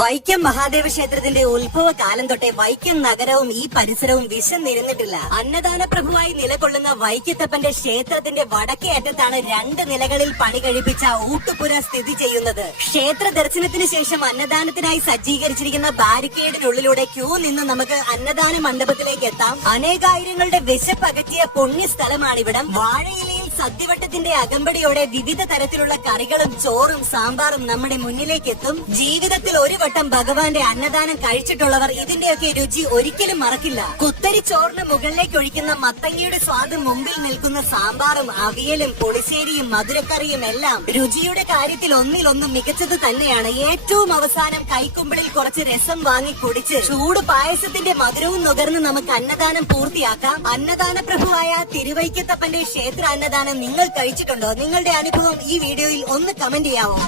വൈക്കം മഹാദേവ ക്ഷേത്രത്തിന്റെ ഉത്ഭവ കാലം തൊട്ടേ വൈക്കം നഗരവും ഈ പരിസരവും വിശന്നിരുന്നിട്ടില്ല. അന്നദാന പ്രഭുവായി നിലകൊള്ളുന്ന വൈക്കത്തപ്പന്റെ ക്ഷേത്രത്തിന്റെ വടക്കേ അറ്റത്താണ് 2 നിലകളിൽ പണി കഴിപ്പിച്ച ഊട്ടുപുര സ്ഥിതി ചെയ്യുന്നത്. ക്ഷേത്ര ദർശനത്തിന് ശേഷം അന്നദാനത്തിനായി സജ്ജീകരിച്ചിരിക്കുന്ന ബാരിക്കേഡിനുള്ളിലൂടെ ക്യൂ നിന്ന് നമുക്ക് അന്നദാന മണ്ഡപത്തിലേക്ക് എത്താം. അനേകായിരങ്ങളുടെ വിശപ്പകറ്റിയ പുണ്യസ്ഥലമാണിവിടം. വാഴയിലയിൽ സദ്യവട്ടത്തിന്റെ അകമ്പടിയോടെ വിവിധ തരത്തിലുള്ള കറികളും ചോറും സാമ്പാറും നമ്മുടെ മുന്നിലേക്ക് എത്തും. ജീവിതത്തിൽ ഒരു വട്ടം ഭഗവാന്റെ അന്നദാനം കഴിച്ചിട്ടുള്ളവർ ഇതിന്റെയൊക്കെ രുചി ഒരിക്കലും മറക്കില്ല. കുത്തരി ചോറിന് മുകളിലേക്ക് ഒഴിക്കുന്ന മത്തങ്ങയുടെ സ്വാദ് മുമ്പിൽ നിൽക്കുന്ന സാമ്പാറും അവിയലും പുളിശ്ശേരിയും മധുരക്കറിയും എല്ലാം രുചിയുടെ കാര്യത്തിൽ ഒന്നിലൊന്നും മികച്ചത് തന്നെയാണ്. ഏറ്റവും അവസാനം കൈക്കുമ്പിളിൽ കുറച്ച് രസം വാങ്ങി കുടിച്ച് ചൂട് പായസത്തിന്റെ മധുരവും നുകർന്ന് നമുക്ക് അന്നദാനം പൂർത്തിയാക്കാം. അന്നദാന പ്രഭുവായ തിരുവൈക്കത്തപ്പന്റെ ക്ഷേത്ര അന്നദാനം നിങ്ങൾ കഴിച്ചിട്ടുണ്ടോ? നിങ്ങളുടെ അനുഭവം ഈ വീഡിയോയിൽ ഒന്ന് കമന്റ് ചെയ്യാമോ?